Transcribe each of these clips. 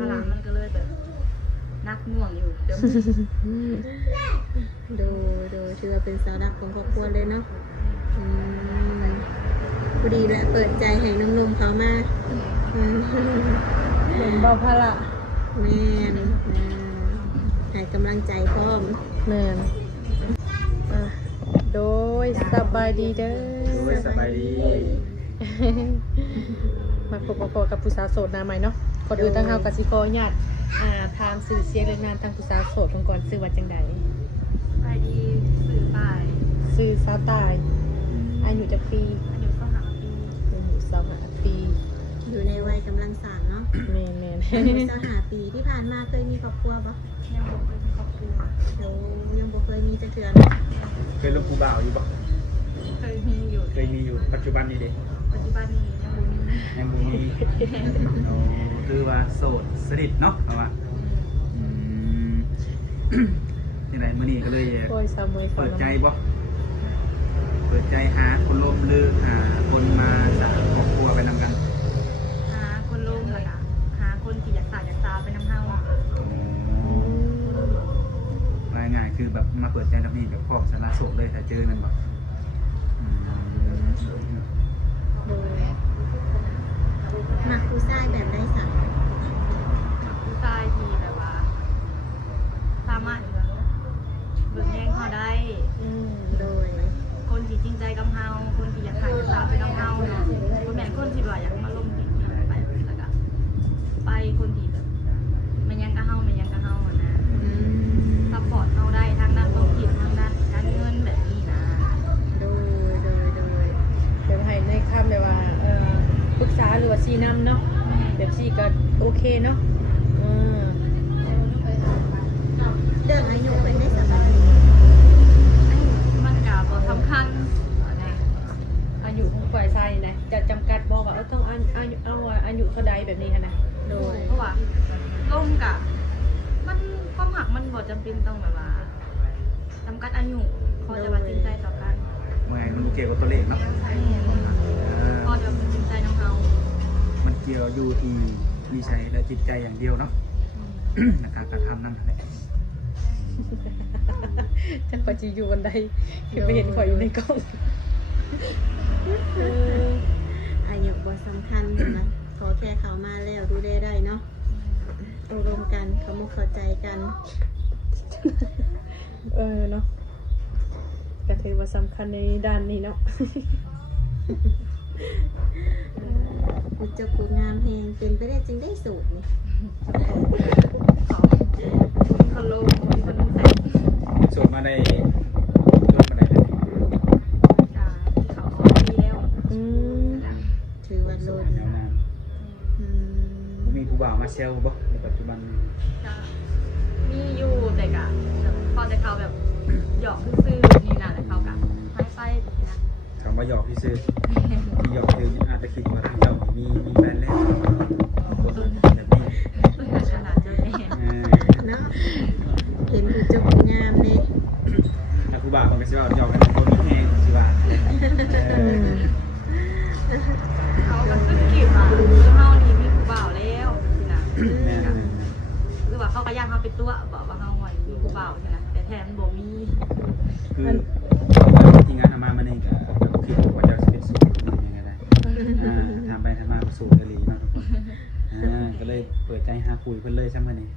พลังมันก็เลยแบบนักหน่วงอยู่เดี๋ยวโดยถือว่าเป็นเสาหลักของครอบครัวเลยเนาะพอดีแหละเปิดใจให้หนุ่มๆเขามาเหมือนเบาภาระแม่นให้กำลังใจพร้อมแม่นโดยสบายดีเด้อโดยสบายดีมาพบกับผู้สาวโสดหน้าใหม่เนาะก่อนอื่นตั้งเฮากับสิขออนุญาตถามสื่อเสียงเรื่องงานทางผู้สาวโสดก่อนชื่อว่าจังใดไปดีสื่อไปชื่อสาวตายอายุจักปีอายุ25 ปีอยู่ในวัยกำลังสร้างเนาะแม่น25 ปีที่ผ่านมาเคยมีครอบครัวปะยังบ่เคยมีครอบครัวยังบ่เคยมีจักเทื่อเคยลงกูบ่าวอยู่ปะเคยมีอยู่ปัจจุบันนี้เด็กปัจจุบันนี้ยังบ่มีคือว่าโสดสนิทเนาะเอาว่าที่ไหนมื้อนี้ก็เลยเปิดใจบ่เปิดใจหาคนร่วมหรือหาคนมาสร้างครอบครัวไปนำกันหาคนร่วมแล้วก็หาคนที่อยากสาวไปนำเฮาง่ายๆคือแบบมาเปิดใจแบบนี้แบบพร้อมสาระโสดเลยถ้าเจอนั่นบ่มักผู้ชายแบบได้สักผู้ชายที่แบบว่าสามารถเบิ่งแย่งเขาได้โดยคนที่จริงใจกับเฮาคนที่อยากสาวไปนำเฮาเนาะคนแม่นคนที่ว่าอยากมาลงที่ไปแล้วก็ไปคนที่แบบมันยังกับเฮานะซัพพอร์ตเฮาได้ทางด้านธุรกิจทางด้านการเงินแบบนี้นะโดยเดี๋ยวให้ในคำแบบว่าปรึกษาหรือว่าชี้นำเนาะแบบชี้ก็โอเคเนาะเรื่องอายุเป็นได้สบายมันก็บ่สำคัญอายุของฝ่ายชายนะจะจำกัดบอกว่าต้องอายุเท่าใดแบบนี้นะโดยเพราะว่าร่วมกับมันความหักมันบ่จำเป็นต้องแบบว่าจำกัดอายุพอจะมาจริงใจต่อกันมันเกี่ยวกับตัวเลขเนาะพอจะมาจริงใจน้องเฮามันเกี่ยวอยู่ที่นิสัยและจิตใจอย่างเดียวเนาะในการกระทำนั่นแหละจะพอจะอยู่กันได้ไปเห็นข่อยอยู่ในกล้องอายุบ่สำคัญนะขอแค่เขามาแล้วดูได้เนาะตกลงกันเขามุกเข้าใจกันเนาะก็ถือว่าสำคัญในด้านนี้เนาะคุณเจ้ากูงามแหงเป็นไปได้จริงได้สูตรนี่คนโลคนใส่สูตรมาได้โดนมาได้เลยเขาดีแล้วถือว่าโลดแล้วนะมีผู้บ่าวมาเซลบ่ในปัจจุบันมีอยู่แต่กะพอแต่เขาแบบหยอกซื่อนี่นะแต่เขากะให้ไปนะคำว่าหยอกที่ซื้อหยอกคืออาจจะคิดว่าเจ้ามีแฟนแล้วแบบนี้ขนาดเจ้าแม่เนาะเห็นคุณเจ้ากูงามเลยถ้าผู้บ่าวมันก็สิว่าหยอกกันคนมีแห้งสิว่าเขาก็ขึ้นกีบมาเฮานี่มีผู้บ่าวแล้วนะหรือว่าเขาก็อยากเฮาเป็นตัวบอกว่าเฮาหอยมีผู้บ่าวใช่ไหมแต่แทนบ่มีคือที่งานทำมาในกับคิดว่าจะเป็นสูตรยังไงได้ทำไปทำมาสูตรกะหรี่เนาะทุกคนก็เลยเปิดใจหาคุยเพิ่นเลยใช่ไหมนี่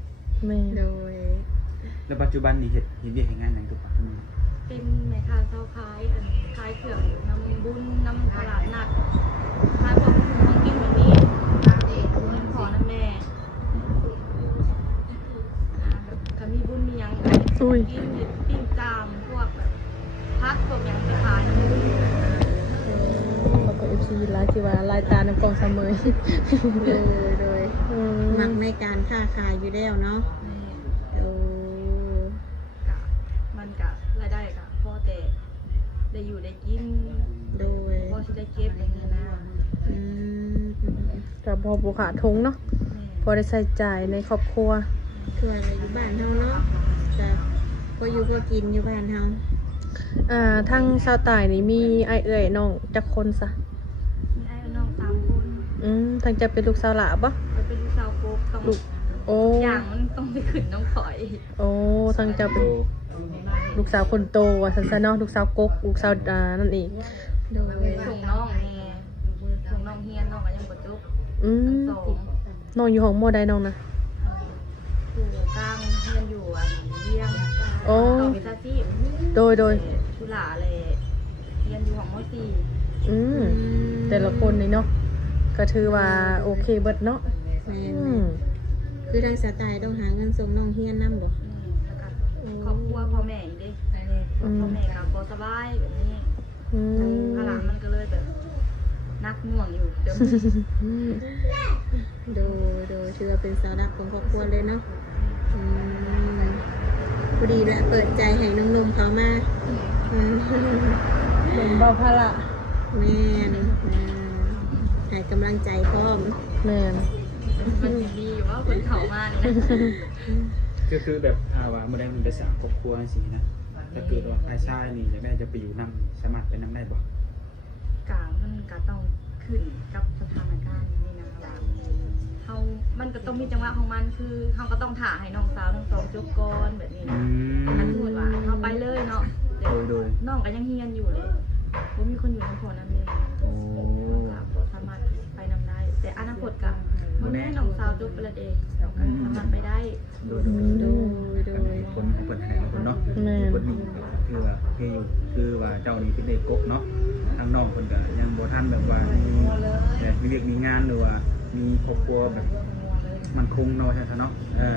โดยแล้วปัจจุบันนี่เห็นเวียกเห็นงานอย่างทุกคนเป็นแม่ค้าเช่าขายขายเครื่องน้ำบุญน้ำตลาดนัดขายของกินแบบนี้เงินขอน้ำแม่ก็มีบุญมียังกินปิ้งจามพวกแบบพักพวกยังจะขายน้ำบุญแล้วก็FC ไลน์ที่ว่าลายตาน้ำกองเสมอโดยมักในการค้าขายอยู่แล้วเนาะมันกับรายได้กับพ่อแต่ได้อยู่ได้กินโดยพ่อที่ได้เก็บอย่างนี้นะกับพอบุขาทงเนาะพอได้ใส่จ่ายในครอบครัวคืออะไรอยู่บ้านเฮาเนาะแต่พออยู่ก็กินอยู่บ้านเฮาทั้งชาวใต้นี่มีไอเอ๋ยน้องจักคนซะมีไอ้น้อง3 คนทั้งจะเป็นลูกสาวหลาบ่เป็น เป็นลูกสาวกบต้อง ลูกโอ้ อย่างมันต้องไปขึ้นน้องข่อย โอ้ทางเจ้าเป็นลูกสาวคนโตว่าซั่นๆเนาะลูกสาวกกลูกสาวนั่นเอง โดย ส่งน้องแม่ส่งน้องเฮียนน้องก็ยังบ่จบ อื อัน ม สอง น้องอยู่ห้องมอใดน้องนะ ผู้กลางเฮียนอยู่อันเลี้ยง โอ้ ต่อวิชาชีพ โดย ชุหลาเลยเฮียนอยู่ของมสี่ อืมแต่ละคนนี่เนาะก็ถือว่าโอเคเบิดเนาะ แม่ อืม คือทางสไตล์ต้องหาเงินส่งน้องเฮียนนำบ่ แล้วก็ครอบครัวพ่อแม่อีกเด้พ่อแม่ก็บ่สบายแบบนี้ อืม ภาระมันก็เลยแบบนักหน่วงอยู่เดี๋ยว โดยถือว่าเป็นเสาหลักของครอบครัวเลยเนาะอืมพอดีแหละเปิดใจให้หนุ่มๆเขามาอืม ลมเบาภาระ แม่นให้กำลังใจพร้อม แม่น มันสิมีอยู่ว่าคนเขามานี่นะ ก็คือแบบว่าเมื่อใดมันไปสร้างครอบครัวสินะถ้าเกิดว่าฝ่ายชายนี่อยากได้จะไปอยู่นำสามารถไปนำได้บ่ กามันก็ต้องขึ้นกับสถานการณ์นี่นะว่าเฮามันก็ต้องมีจังหวะของมันคือเฮาก็ต้องถ่าให้น้องสาวทั้งสองจบก่อนแบบนี้นะถ้าสมมติว่าเฮาไปเลยเนาะเดี๋ยว โดย น้องก็ยังเฮียนอยู่เลยบ่มีคนอยู่นำพอนั้นเลย โอ้ เราก็บ่สามารถไปนำได้ แต่อนาคตก็บ่แน่น้องสาวจบไปแล้วเด้เราก็สามารถไปได้ โดย คนเปิดให้คนเนาะคนนี้คือว่าคือว่าเจ้านี่เป็นเด็กกกเนาะทางน้องคนก็ยังบ่ทันแบบว่ามีเรียกมีงานหรือว่ามีครอบครัวแบบมันคงเนาะใช่ไหมเนาะ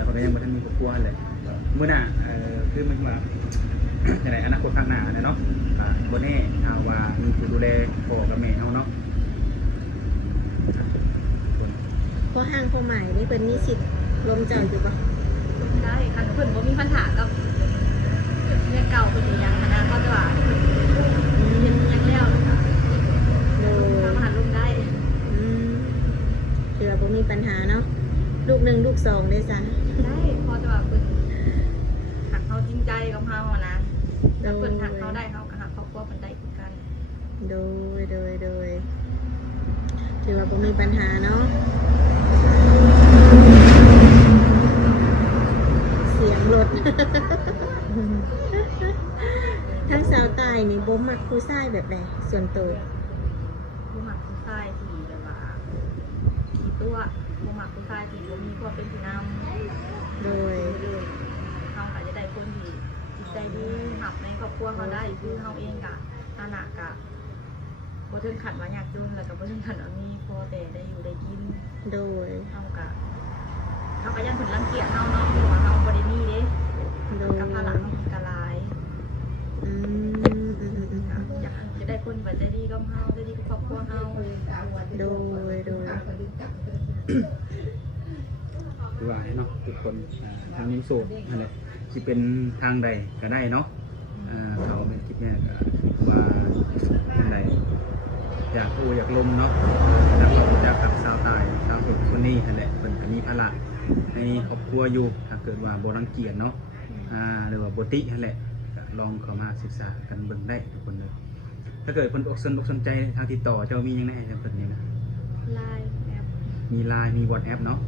คนก็ยังบ่ทันมีครอบครัวเลยเมื่อน่ะคือมันว่าในอนาคตข้างหน้าเนาะบ่แน่ว่ามีผู้ดูแลพ่อกับแม่เฮาเนาะ เพราะห้างเขาใหม่นี่เพิ่นมีสิทธิ์ลมเจ้าอยู่ปะ ได้คันเพิ่นบ่มีปัญหากับเรื่องเก่าเพิ่นยังหั้นนะเขาจะว่าเฮ็ดยังแล้วนะคะ โดย ทำอาหารร่วมได้ อืมถือว่าบ่มีปัญหาเนาะลูกหนึ่งลูกสองได้จ้ะ ได้พอจะว่าเพิ่นหักเขาจริงใจกับเฮาอะนะถ้าเพิ่นหักเขาได้เขาก็หักครอบครัวเพิ่นได้เหมือนกัน โดยถือว่าบ่มีปัญหาเนาะเสียงรถ ทั้งสาวใตายนี่บ่มักผู้ชายแบบใดส่วนตัว ผู้หมักผู้ชายที่แบบว่าขี่ตัวผู้หมักผู้ชายที่บ่มีความเป็นผู้นำ โดย เขาก็จะได้คนที่จิตใจดีหับในครอบครัวเขาได้คือเขาเองกะฐานะกะบ่ถึงขันว่าอยากจนแล้วก็บ่ถึงขันว่ามีพอแต่ได้อยู่ได้กิน โดย เขาก็ยังถึงรังเกียจเขาเนาะเพราะว่าเขาบ่ได้มีเด้ โดย กับภาระเขากะหลาย อืม อยากจะได้คนแบบใจดีกับเฮาใจดีกับครอบครัวเฮา โดย คือว่าเนาะทุกคนทางนิ้วโสดนั่นแหละที่เป็นทางใดก็ได้เนาะเขาเป็นคิดเนี่ยก็คือว่าทางใดอยากอยากลมเนาะอยากกับสาวตายสาวคนนี้นั่นแหละเป็นมีภาระในครอบครัวอยู่ถ้าเกิดว่าบ่รังเกียจเนาะหรือว่าบ่ตินั่นแหละก็ลองเข้ามาศึกษากันเบิ่งได้ทุกคนเลยถ้าเกิดเพิ่นอกสนใจทางติดต่อเจ้ามีหยังแน่จังเพิ่นนี่นะ ไลน์แอป มีไลน์มี WhatsApp เนาะ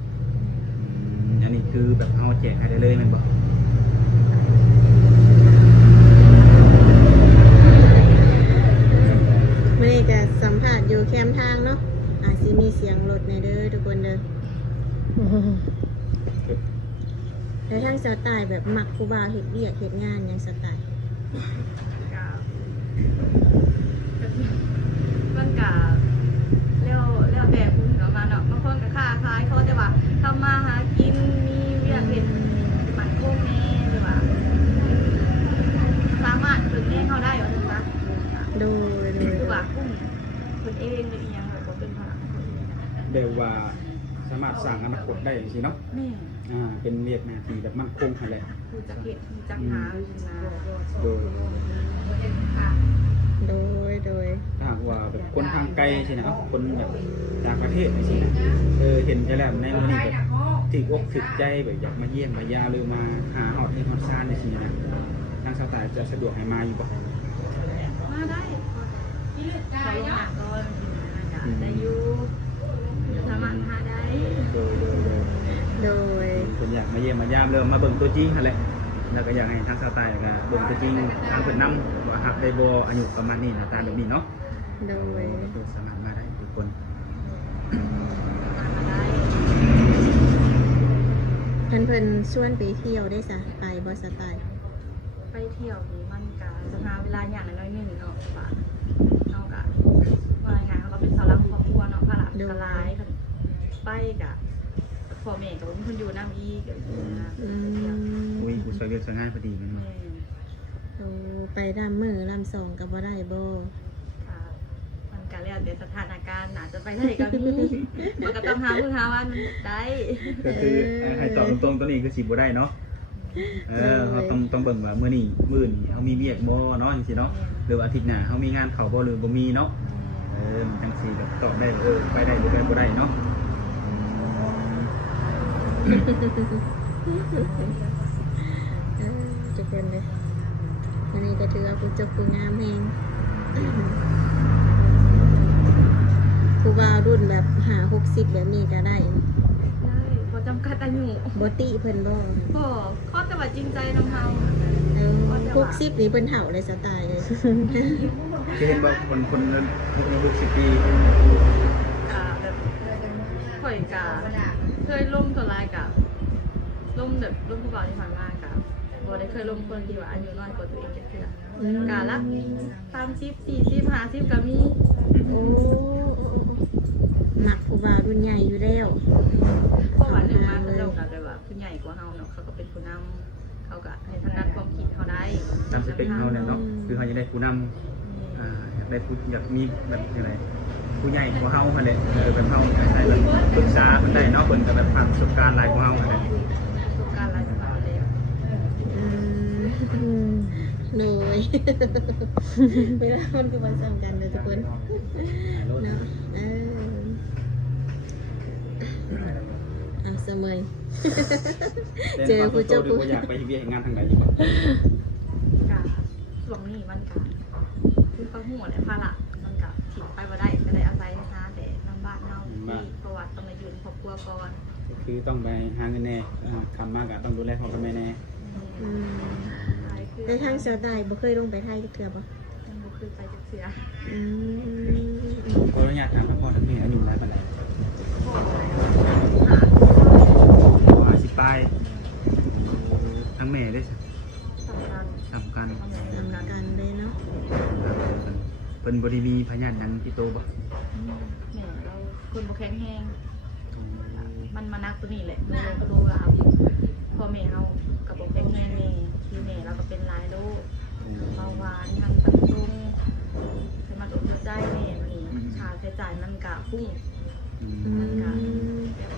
อันนี้คือแบบเอาแจกให้ได้เลยแมันบอก ไม่ได้จะสัมผัสอยู่แคมทางเนาะอาจสิมีเสียงรถในเด้อทุกคนเด้อแล้วทางสาวใตายแบบมักผู้บ่าวเฮ็ดเวียกเฮ็ดงานหยังสาวใตาย มันกะแล้วแต่คุณออกมาเนาะบางคนก็ค้าขายเขาจะว่าทำมาหากินมีเวียกเห็ดมันโค้งแน่หรือว่าสามารถถึงแน่เขาได้หรือเปล่า โดย คือว่ากุ้งคนเองหรือยังแบบเป็นพลังคนเอง เดี๋ยวว่าสามารถสร้างอนาคตได้สิเนาะ แม่ เป็นเรียกหน้าที่แบบมั่นคงนั่นแหละ คือจะเห็ดคือจะหาคือนา โดย ถ้าหากว่าแบบคนทางไกลสินะคนแบบต่างประเทศสินะเห็นจะแล้วในมื้อนี้แบบถึกอกถึกใจแบบอยากมาเยี่ยมมายาหรือมาหาฮอดที่ฮอดซ่านสินะทางสาวตายจะสะดวกให้มาอยู่บ่ มาได้ขอลงหนักก่อนได้อยู่สามารถหาได้ โดย โดย เพิ่นอยากมาเยี่ยมมายามเริ่มมาเบิ่งตัวจริงหั่นแหละแล้วก็อยากให้ทางสาวใต้ก็เบิ่งตัวจริงทางเพิ่นนำว่าฮักได้บ่อายุประมาณนี้หน้าตาแบบนี้เนาะ โดย คือสามารถมาได้ทุกคน มาได้ เพิ่นชวนไปเที่ยวได้ซะไปบ่สไตล์ ไปเที่ยวนี่มันกะจะหาเวลาอย่างน้อยๆนึงเนาะว่าเฮากะว่าไงเขาเป็นเสาหลักของครอบครัวเนาะภาระกะหลายคันไปกะพ่อแม่ก็มีคนอยู่นำอีกนะ อุ้ยผู้ช่วยเวียกช่วยงานพอดีแม่นบ่ แม่ โอ้ไปรำมื้อรำสองก็บ่ได้บ่ ค่ะมันก็แล้วแต่สถานการณ์อาจจะไปได้ก็มีมันก็ต้องหามื้อหาวันได้ ก็คือให้ตอบตรงๆตัวนี้คือสิบ่ได้เนาะเขาต้องเบิ่งว่ามื้อนี้มื้อนี้เฮามีเวียกบ่เนาะจังซี่เนาะหรือว่าอาทิตย์หน้าเฮามีงานเข้าบ่หรือบ่มีเนาะมันจังซี่ก็ตอบได้ว่าไปได้หรือไปบ่ได้เนาะ ทุกคนเลยอันนี้ก็ถือว่าผู้จบผู้งามแฮงผู้บ่าวรุ่นแบบ50-60แบบนี้ก็ได้ ได้พอจำกัดอายุ บ่ติเพิ่นบ่ ก็ข้อแต่ว่าจริงใจนำเฮา 60นี่เพิ่นเฒ่าเลยสไตล์เลย คือเห็นบ่คน60ปี กะแบบข่อยกะเคยล่มตัวลายกะล่มแบบล่มผู้บ่าวที่ผ่านมากะบ่ได้เคยล่มคนที่ว่าอายุน้อยกว่าตัวเองจักเทื่อกะรัก30 40 50ก็มี โอ้มักผู้บ่าวรุ่นใหญ่อยู่แล้ว เพราะว่าหนึ่งมาเขาเจ้าก็แบบว่าผู้ใหญ่กว่าเฮาเนาะเขาก็เป็นผู้นำเขาก็ให้ทางด้านความคิดเขาได้ ตามสเปคเฮาเนี่ยเนาะคือเฮาอยากได้ผู้นำอยากได้ผู้อยากมีแบบจังไดผู้ใหญ่กว่าเฮาหั่นแหละแบบเฮาอาศัยแบบปรึกษาเพิ่นได้เนาะเพิ่นก็แบบผ่านประสบการณ์หลายกว่าเฮาหั่นแหละ ประสบการณ์หลายสมัยแล้ว โดย เวลาคนคือวันสำคัญเลยทุกคนเนาะเอาเสมอ เจอผู้เจ้าผู้ อยากไปเวียกงานทางใดอีกบ่ กะช่วงนี้มันกะคือเขาหัวเนี่ยภาระมันกะถิ่นไปบ่ได้ก็ได้อาศัยหาแต่ลำบากเฮาประวัติต้องมายืนครอบครัวก่อน ก็คือต้องไปหาเงินแน่ทำมากก็ต้องดูแลพ่อกับแม่แน่ ในทางเสือได้บ่เคยลงไปไทยจักเทื่อบ่ ยังบ่คือไปจักเทื่อ ขออนุญาตถามพ่อทั้งแม่อายุหลายปานใด พ่อ 50ปลายทั้งแม่ได้สิ สำคัญ สำคัญ สำคัญเลยเนาะ เพิ่นบ่ได้มีพยานหยังที่โตบ่ แม่เราคนบ่แข็งแรงมันมานักตัวนี้แหละดูว่าพ่อแม่เฮาก็บ่แข็งแรงแม่ที่แม่เราก็เป็นหลายโรคเบาหวานทางตับตรงไขมันอุดหัวใจแม่นี่ค่าใช้จ่ายมันก็พุ่งมันก็แบบ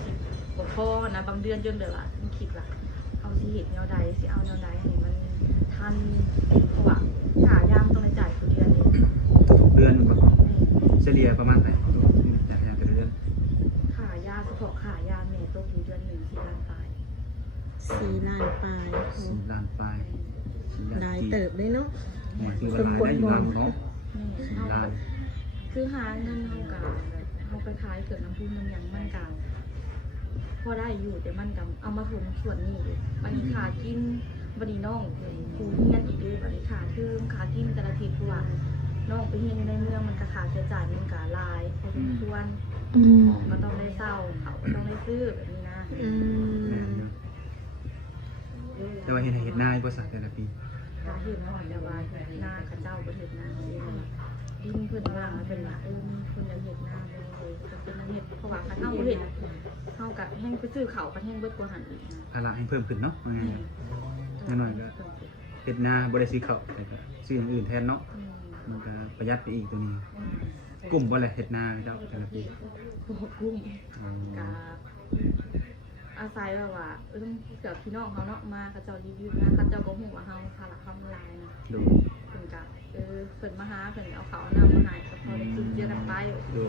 บ่พอนะบางเดือนจนแบบว่าคิดว่าเอาสิเฮ็ดแนวใดสิเอาแนวใดให้มันทันเพราะว่าค่ายามต้องได้จ่ายทุกเดือนนี่ เดือนบ่เฉลี่ยประมาณเท่าไหร่แต่พยานแต่ละเดือน ค่ายาเฉพาะค่ายาแม่ตกอยู่เดือนหนึ่ง4 ล้านปลาย 4 ล้านปลาย 4ล้านปลาย4 ห ล้า ลาน ย กีบ เติบเลยเนาะ คือว่าหลายได้อยู่ล้านเนาะ ล้านคือหาเงินเฮากะเอาไปขายเกิดน้ำพุน้ำหยังมันกะพอได้อยู่แต่มันกะเอามาถมส่วนนี้บัดนี้ขากินบัดนี้น้องคูเฮียนอีกเลยบัดนี้ขาเทิมขากินแต่ละทีเพราะว่าน้องไปเฮียนอยู่ในเมืองมันก็ขาใช้จ่ายมันกะหลายพอสมควรก็ต้องได้เศร้าเขาก็ต้องได้ซื้อแบบนี้นะ แต่ว่าเห็นหน้าบ่สักแต่ละปี ตาเห็นว่าแต่ว่าหน้าข้าเจ้าบ่เห็นหน้าดินเพิ่นว่ามันเป็นว่ามีคนยังเห็นหน้าเลยเป็นนักเห็ดเพราะว่าข้าเจ้าบ่เห็นเฮากับแห้งไปซื้อเขาวกับแห้งเบิดกว่าหันอีกนะ ภาระให้เพิ่มขึ้นเนาะว่าไงน้อยๆก็เฮ็ดนาบ่ได้ซื้อข้าวแต่ก็ซื้ออย่างอื่นแทนเนาะมันก็ประหยัดไปอีกตัวนี้กลุ่มบ่แหละเฮ็ดนาเจ้าแต่ละปี กุ้งกับอาศัยแบบว่าต้องเกือบพี่น้องเขาเนาะมาข้าเจ้ารีวิวนะข้าเจ้าบ่ฮู้ว่าเฮาภาระเฮาหลายนะ ดู เพิ่นก็เพิ่นมาหาเพิ่นเอาเขาวนำมาให้ก็พอได้กินเจอกันไป ดู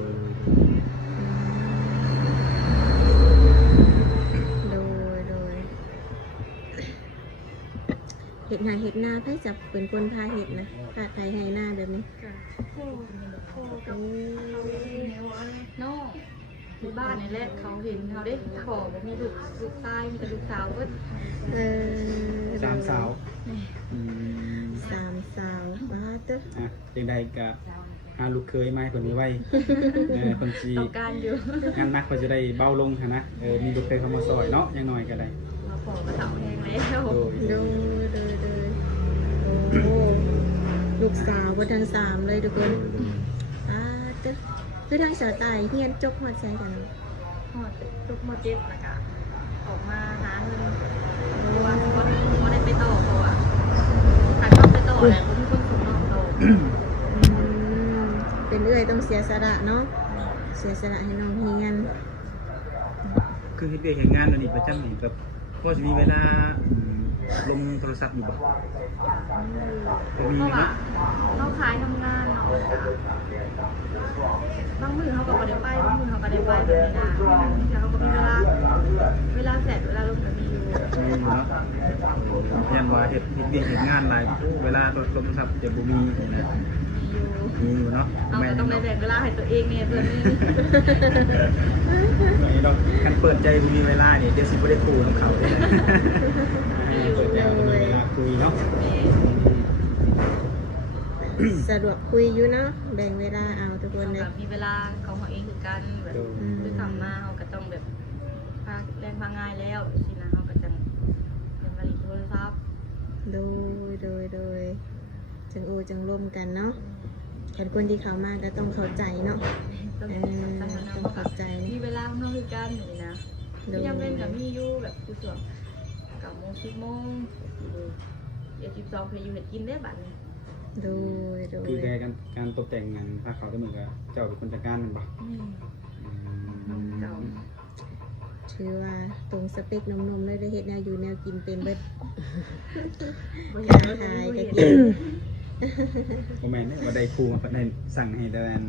โดยเห็ดหน้าไผจะเป็นคนพาเห็ดนะพาไทยให้หน้าแบบนี้ โคกับน้อง ที่บ้านนี่แหละเขาเห็นเขาได้ขอบ่มีลูกชายมีแต่ลูกสาวเพิ่น เออ สามสาว นี่ อืม สามสาวบ้าเด้อ อ่ะจังใดก็หาลูกเคยมาให้เพิ่นไว้คนสิ ต้องการอยู่ งานหนักเพิ่นจะได้เบาลงหันนะมีลูกเคยเข้ามาซอยเนาะอย่างน้อยก็ได้ มาขอกระเถาแหงแล้ว โดย โดยโอ้ลูกสาวบ่ทั้งสามเลยทุกคนบ้าเด้อคือทางสาวตายเฮียนจกหัวใจกัน ฮอดจุกมอเจ็ดแล้วก็ออกมาหาเงินเพราะว่าบ่ได้ไปต่อเขาอ่ะถ้าเขาไปต่อแล้วบ่มีคนส่งน้องเขา เป็นเอื้อยต้องเสียสละเนาะเสียสละให้น้องเฮียน คือเฮ็ดเวียกเฮ็ดงานอันนี้ประจำนี่ก็พอสิมีเวลาลงโทรศัพท์อยู่บ่บ่มี เพราะว่า เนาะ เขาขายทำงานเนาะบางมื้อเขาก็บ่ได้ไปบางมื้อเขาก็ได้ไปแบบนี้นะแล้วเขาก็มีเวลาแสร็จเวลาลงก็มีอยู่ มีเนาะยันว่าเฮ็ดเวียกเฮ็ดงานหลายเวลาโทรศัพท์จะบ่มีนะ มีอยู่ มีอยู่เนาะ เอาก็ต้องได้แบ่งเวลาให้ตัวเองเนี่ยเพื่อนนี่ นี่เราคันเปิดใจบ่มีเวลานี่เดี๋ยวสิบ่ได้คุยกับเขาเด้เปิดใจบ่มีเวลาคุยเนาะ สะดวกคุยอยู่เนาะแบ่งเวลาเอาทุกคน เขา เลย ก็มีเวลาของเขาเองคือกันแบบคือทำมาเขาก็ต้องแบบพาแรงพาง่ายแล้วสินะเขาก็จะเป็นบริโภคทรัพย์ โดยจังโอจังร่วมกันเนาะกันคนที่เขามาก็ต้องเข้าใจเนาะ ต้อง ต้อง เขา เข้าใจ มีเวลาของเขาคือกันนี่นะที่ยังเล่นกับมีอยู่แบบคือส่วน9 โมง 10 โมงเดี๋ยว12เพลอยู่เห็ดกินได้บัดนี้ โดย คือแกการตกแต่งงานถ้าเขาได้เหมือนกับเจ้าเป็นคนจัดการมันบ่ เก่า ถือว่าตรงสเปคนมๆเลยได้เฮ็ดแนวอยู่แนวกินเป็นเบิด บ่อยากให้ ขาย เขา ก็ เห็น กิน บ่แม่นว่าได้ครูมาได้สั่งให้แต่อัน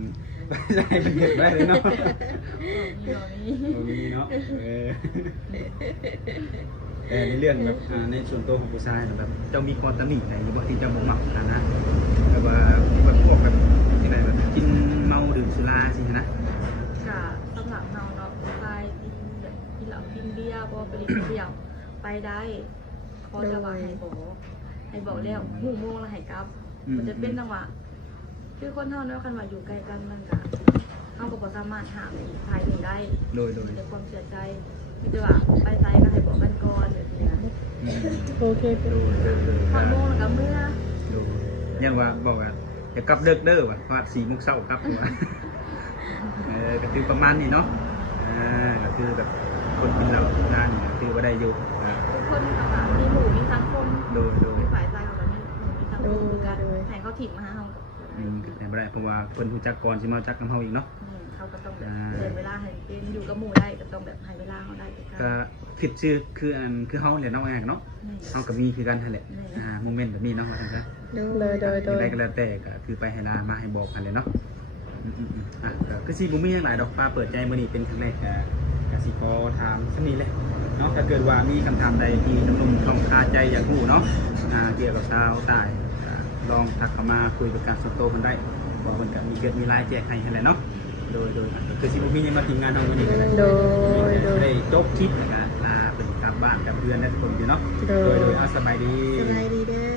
ได้เป็นเฮ็ดได้เลยเนาะ มี บ่มีเนาะในเรื่องแบบในส่วนตัวของผู้ชายแบบเจ้ามีความตำหนิไหนบ่ที่เจ้าบ่มักนะแบบว่าแบบพวกแบบจังได๋แบบกินเมาดื่มสุราสินะ ค่ะสำหรับเราเนาะใครกินเหล้ากินเบียร์บ่ไปเล่นเที่ยวไปได้ขอจะว่าให้บอกแล้วหูโมงแล้วให้กลับมันจะเป็นจังหวะคือคนเฮาเนาะคันว่าอยู่ไกลกันมันก็เฮาก็บ่สามารถหาภายหนึ่งได้ โดย แต่ความเสียใจคือว่าไปไสก็ให้บอกกันก่อนแบบนี้นะ โอเคเป็น พอโมงแล้วก็เมื่อ ดูยังว่าบอกว่าจะกลับเลิกเด้อว่ะเพราะว่า4 โมงเช้าครับว่าก็คือประมาณนี้เนาะก็คือแบบคนกินเหล้าด้านนี่คือว่าได้อยู่ ทุกคนเขาก็มีหมู่มีสังคม โดย มีฝ่ายใจเขาก็มีหมู่มีสังคมคือกันให้เขาถิ่มมาหาเฮา แต่บ่ได้เพราะว่าเพิ่นรู้จักก่อนสิมารู้จักกับเฮาอีกเนาะ เขาก็ต้องแบบเดินเวลาให้เป็นอยู่กับหมู่ได้ก็ต้องแบบให้เวลาเขาได้กัน ก็ผิดชื่อคือเฮาแหละเนาะว่าเนาะเฮาก็มีคือกันนั่นแหละโมเมนต์แบบนี้เนาะว่าซั่นซะ โดย ได้ก็แล้วแต่ก็คือไปให้ลามาให้บอกกันเลยเนาะก็คือสิบ่มีหยังหลายดอกป้าเปิดใจมื้อนี้เป็นครั้งแรกก็สิขอถามซั่นนี้แหละเนาะถ้าเกิดว่ามีคำถามใดที่หนุ่มๆต้องคาใจอยากรู้เนาะเกี่ยวกับชาวใต้ลองทักเข้ามาคุยกับการส่วนตัวเพิ่นได้บอกเพิ่นก็มีเกิดมีรายแจกให้นั่นแหละเนาะโดยคือสิบ่มีหยังมาทีมงานเฮามื้อนี้ก็ได้ โดย ได้จบคลิปแล้วก็ลาเป็นกลับบ้านกับเพื่อนและทุกคนอยู่เนาะโดยเอาสบายดี สบายดีเด้อ